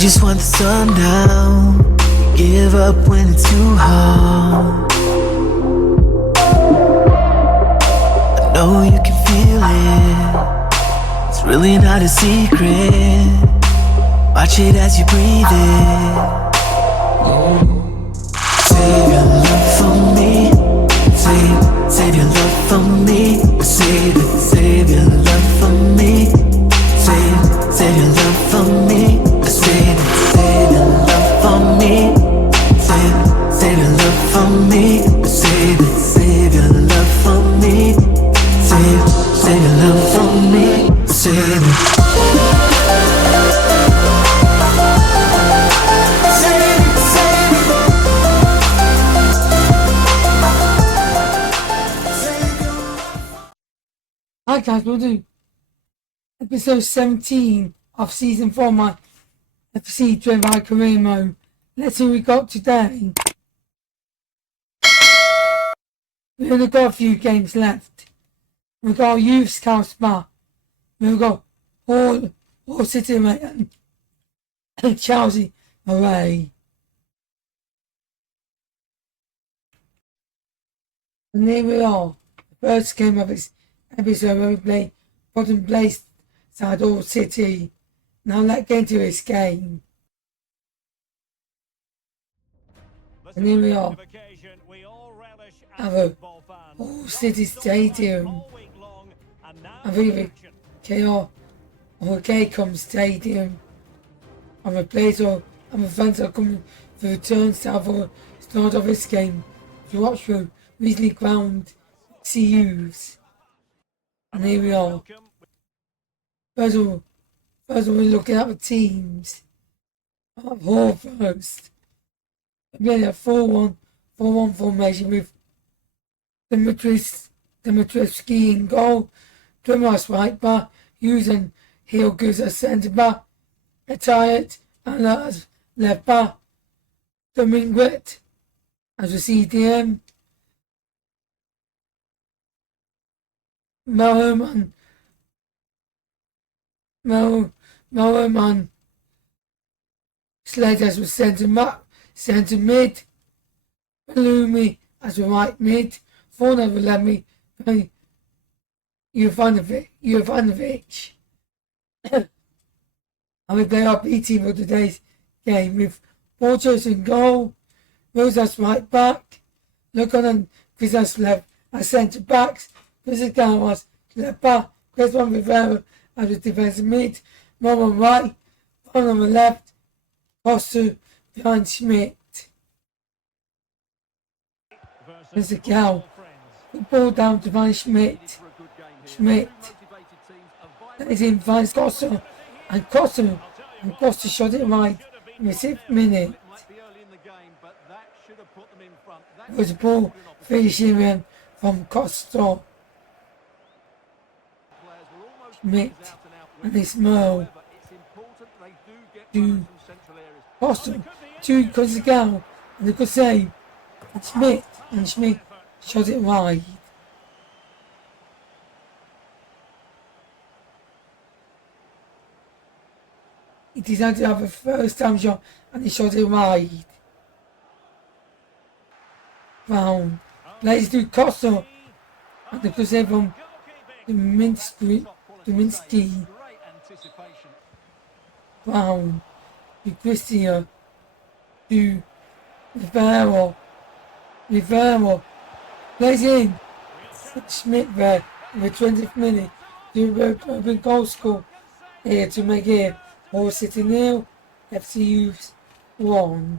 just want the sun down. Give up when it's too hard. I know you can feel it. It's really not a secret. Watch it as you breathe it. Save your love for me. Save your love for me. Save your love for me. Save your love for me. Save your love for me. Save your love for me. Save your love for me. Save your love for me. Save it. Hi guys, we'll do episode 17 of season 4 of my FC Driven by Career Mode. Let's see what we got today. We've only got a few games left. We've got Youth Scout Spa. We've got All City and Chelsea away. And here we are. The first game of this episode where we play bottom place side All City. Now let's get into this game. And here we are. Our All City Stadium. I believe KR or KCOM Stadium. I'm a place or I'm a fans are coming for the turnstile for the start of this game to watch for recently ground CUs. And here we are. First of all, we're looking at the teams. Hall first. We had a 4-1 formation with Dimitrievski in goal, Tomas right back, Hughes and Heel goes as centre back, Atayat and as left back, Dominguez as a CDM, Melham and Sled as a centre mid, Lumi as a right mid, Fauna Lemi, Jovanovic. And we play our B team for today's game with Borges in goal, Rosas right back, Lukon and Krizas left as centre backs, Krizas was left back, Crespo Rivera as a defensive mid, Mom on right, Fauna on the left, Costa behind Schmidt. There's a cow. The ball down to find Schmidt. That is in finds Costa. And Costa shot it right in the 6th minute. There was a ball finishing in from Costa. Schmidt and it's Merle. To Costa. To Kozigao. And they could save. And Schmidt shot it wide. He decided to have a first time shot and he shot it wide. Brown plays to Costa and the save from Dominski. Brown to Christia to Rivera plays in. Schmidt there in the 20th minute to a big goal score here to make it All City 0, FC Youths 1.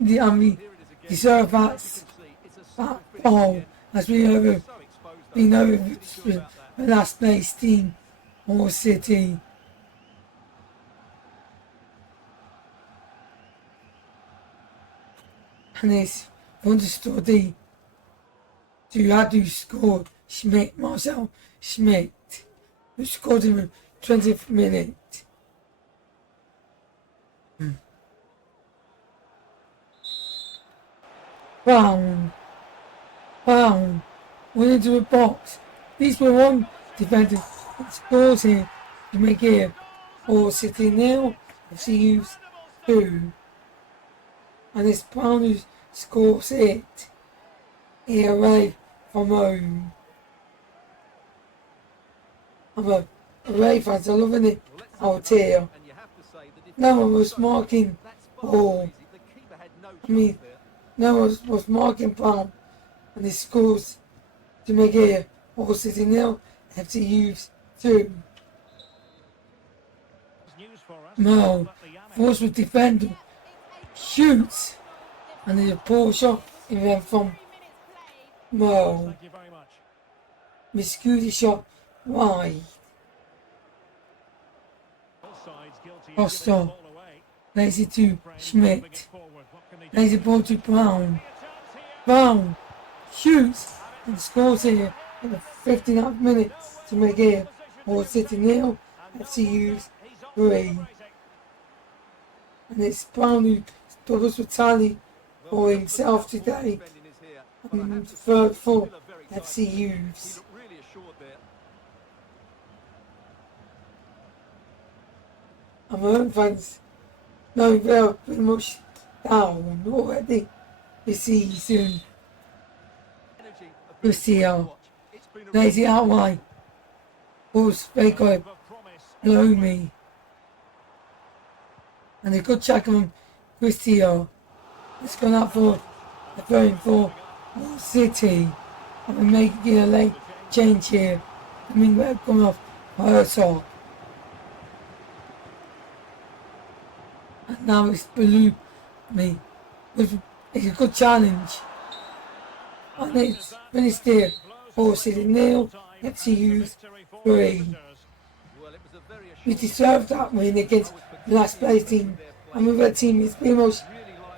The Servats ball as we been over the last place team All City. And it's understood to add who scored Schmidt, Marcel Schmidt, who scored in the 20th minute. Brown went into a box, These were one defender that scores here to make here or City nil, FC Youth 2. And it's Brown who scores it here away from home. I'm away fans are loving it out here. No one was marking no one was marking Brown, and he scores to make it all City nil, FC Youth 2. Mo, forced with defender, shoots, and there's a poor shot in there from Mo. Miscued shot wide. Costa lays it to Schmidt. Lays the ball to Brown. Brown shoots and scores here in the 59th minute to make it all City nil, FC Youth 3. And it's Brown who doubles with tally for himself today. And third for FC Youths. And my own fans know they're pretty much down already this season. Lucia lays it out wide. Balls fake on below me. And a good check on Christia. It's gone out for the throwing for City. And we're making a late change here. I mean, we're coming off Herzog. And now it's below me. It's a good challenge. And it's finished here for City nil, FC Youth 3. We deserved that win against the last place team, and with that team is pretty much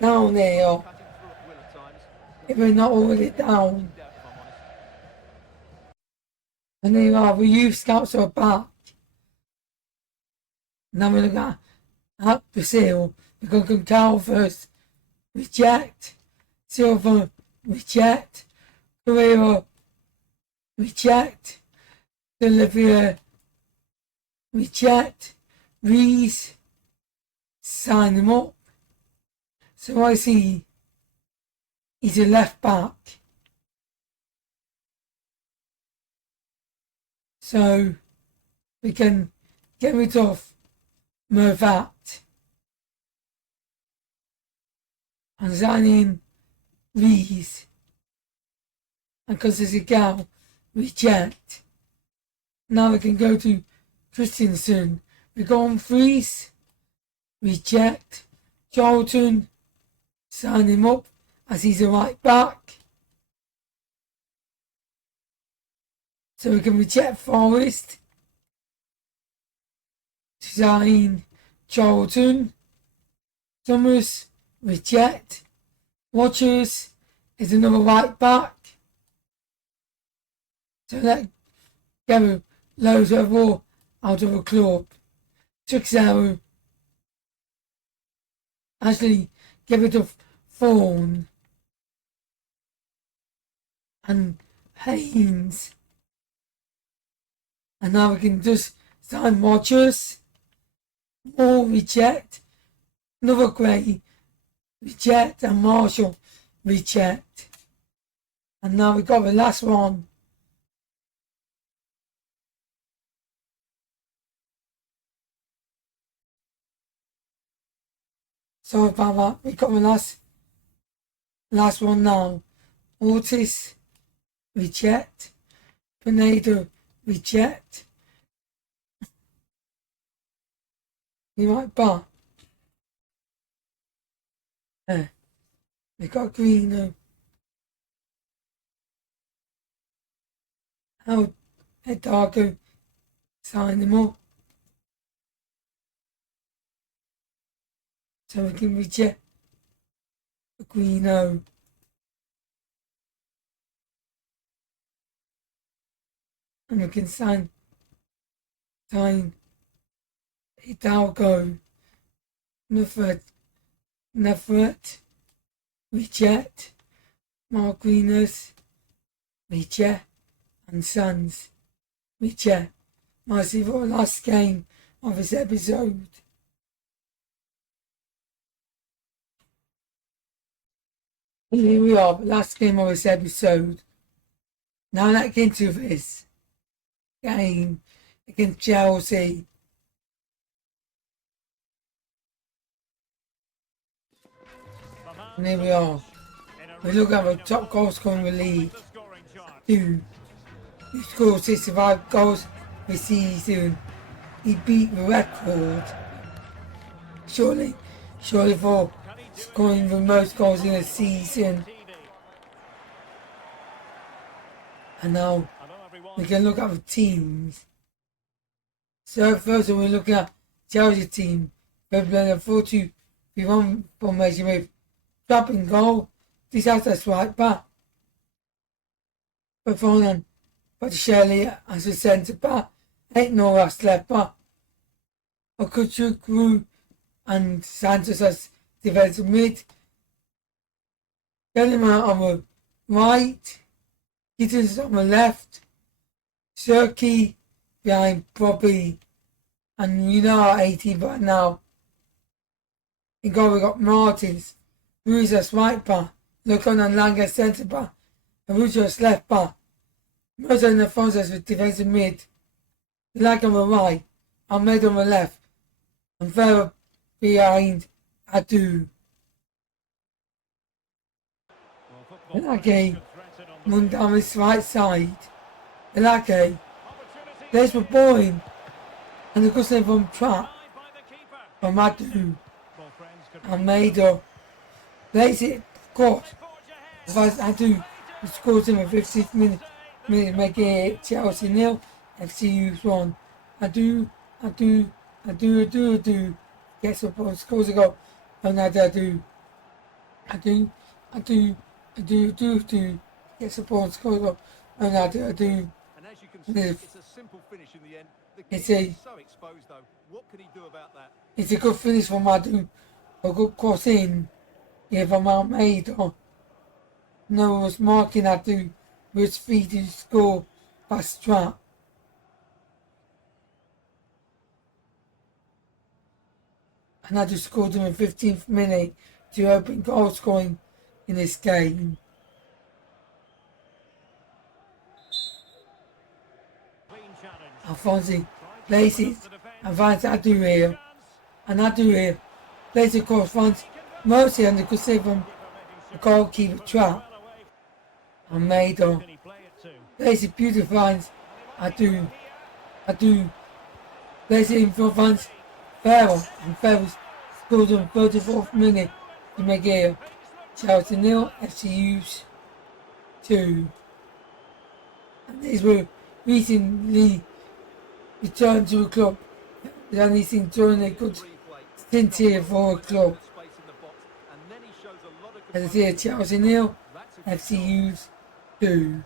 down there, if we're not already down. And there you are, the youth scouts are back. Now we look at Brazil. We've got Gonçalo first, reject, Silva, reject, Guerrero, reject, Olivia, reject, Reese, sign him up. So I see he's a left back. So we can get rid of Mervat and sign in Reese. And because there's a gal, reject. Now we can go to Christensen. We go on Freeze, reject, Charlton, sign him up as he's a right back. So we can reject Forest, sign Charlton, Summers, reject, Watchers is another right back. So that gave loads of raw out of a club. Trixaro actually give it a Fawn and Haynes. And now we can just sign Watchers. More reject. Another Gray reject and Marshall reject. And now we got the last one. Sorry about that. We got the last one now. Ortiz reject. Pinedo reject. You might bar. Yeah. We got Greeno. How Darko sign them up. So we can reject Greeno. And we can sign Hidalgo, Nefret, reject, Mark Greeners, reject, and Sons. we check. Might see for the last game of this episode. And here we are, the last game of this episode. Now let's get into this game against Chelsea. And here we are. We look at the top goal scorer in the league. Dude, he scored 65 goals this season. He beat the record. Surely for scoring the most goals in a season. And now we can look at the teams. So first we look at Chelsea team. They're playing a 4-2-3-1 formation with Trapp in goal. This has a right back. Buffon but Shelley as a centre back. Ain't no as left back. Okuchukwu and Sanchez as defensive mid. Gentleman on the right. Gittins on the left. Shirky behind Bobby. And you know our 18 right now. In goal we got Martins. Ruiz as right back. Locon and Lang as centre back. And Rujo as left back. Moser and Alfonso as defensive mid. Lang on the right. Ahmed on the left. And Vera behind Adu. Elake run down this right side. Elake. There's the Boyne. And the good save from Trapp. From Adu. Almeida. Plays it. Caught. Otherwise Adu scores in the 50th minute. Making it Chelsea 0. FC 1. Adu. Gets up and scores a goal. And Adu. Gets up and scores a goal. And Adu. And as you can see, it's a simple finish in the end. The keeper is so exposed though. What can he do about that? It's a good finish from Adu. A good cross in. Yeah, from Almeida. No one was marking Adu with his feet to score past Trapp. And Adu scored in the 15th minute to open goal scoring in this game. Alfonso plays it and finds Adu here. And Adu here plays it across, finds Mercy and the good save from the goalkeeper Trapp. Almeida plays it beautiful, finds Adu plays it in front, finds Farrell, and Farrell scores in the 34th minute to make it Chelsea 0, FC 2. And these were recently returned to a club. And he's enjoying a good stint here for a club. As I say, Chelsea 0, FC 2.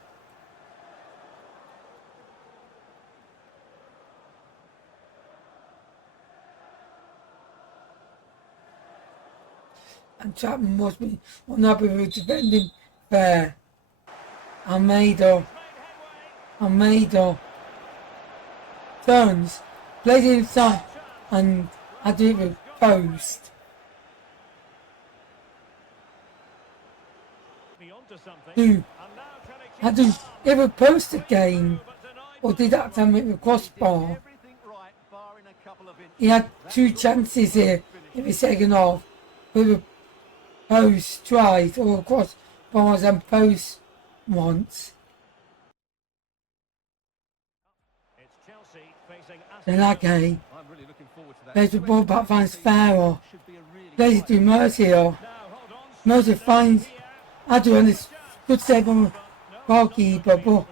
And Chapman must be unhappy with defending there. Almeida turns, plays it inside, and I do it with post. I do ever post again, or did that time with the crossbar? He had two chances here in the second half with a post twice, or crossbars and post once. Elake plays the ball back, finds Farrell. Plays it to Mercier. Mercier finds Adu and it's good save from the goalkeeper, but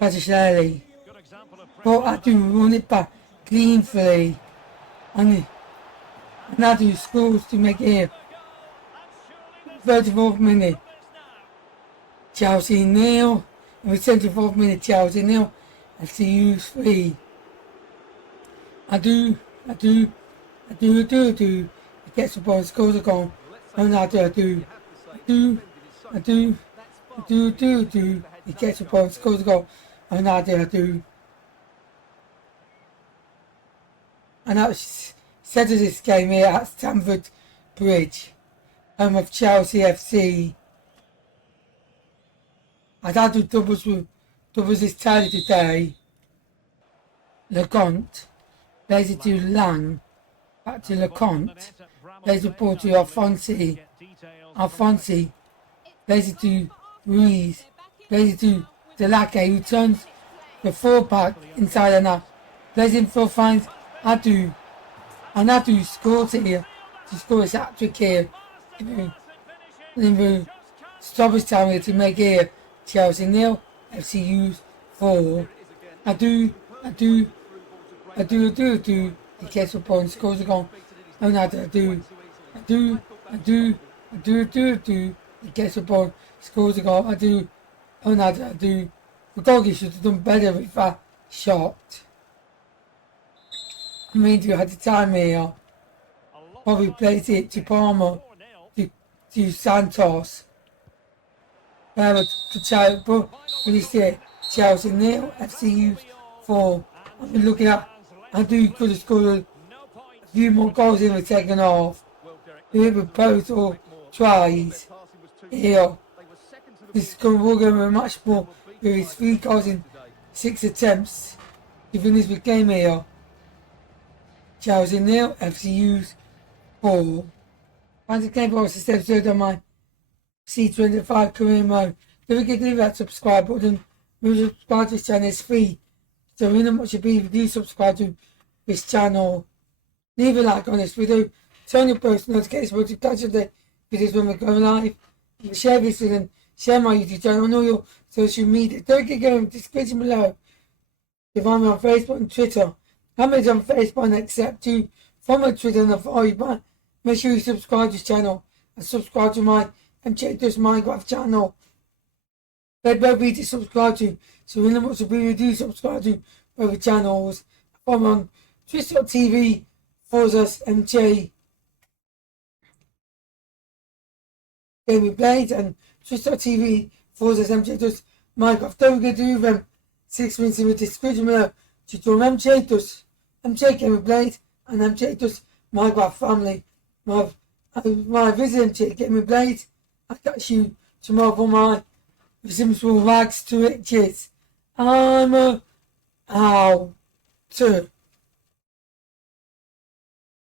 Baticelli. But Adu run it back cleanly. And Adu scores to make it 34th minute. Chelsea 0. In the 74th minute, Chelsea 0. FC 3. Adu. He gets the ball and scores a goal. And I do. He gets a point, scores a goal. And I do. And that was set of this game here at Stamford Bridge, home of Chelsea FC. I'd had to doubles this tally today. LeConte, plays it to Lang, back to LeConte, plays the ball to Alfonsi, plays it to Ruiz, plays it to Delake, who turns the 4-pack inside and out, plays in for finds Adu, and Adu scores it here, to score his hat-trick here, in stoppage time here to make here, Chelsea 0, FCU's 4, Adu, he gets a point, scores a goal, and Adu, he gets a point, scores a goal, Adu, the goalkeeper should have done better with that shot. I mean, you had the time here, probably plays it to Palmer, to Santos, but released it, Chelsea 0, FCU 4. I've been looking at, Adu could have scored a few more goals in the second half. We were both or tries here. This will go much more with his 3 goals in 6 attempts to finish the game here. Chelsea 0, FCU's 4. Once again, for this episode of my C25 career mode, don't forget to leave that subscribe button. Subscribe to this channel, it's free. So really much if you do subscribe to this channel. Leave a like on this video. Turn your post notifications to catch the videos when we go live. Share this with them. Share my YouTube channel on all your social media. Don't forget to go in the description below. You find me on Facebook and Twitter. I'm on Facebook and accept you from my Twitter and follow you back. Make sure you subscribe to this channel and subscribe to my MJDoesMinecraft channel. They're both easy to subscribe to, so really much if you do subscribe to both channels. I'm on Twitch.tv /MJGamingPlays and Twitch.tv /MJDoesMinecraft. Don't forget to do them 6 minutes in the description below to join MJGamingPlays and MJDoesMinecraft family. My visit MJGamingPlays. I'll catch you tomorrow for my simple rags to riches. I'm out.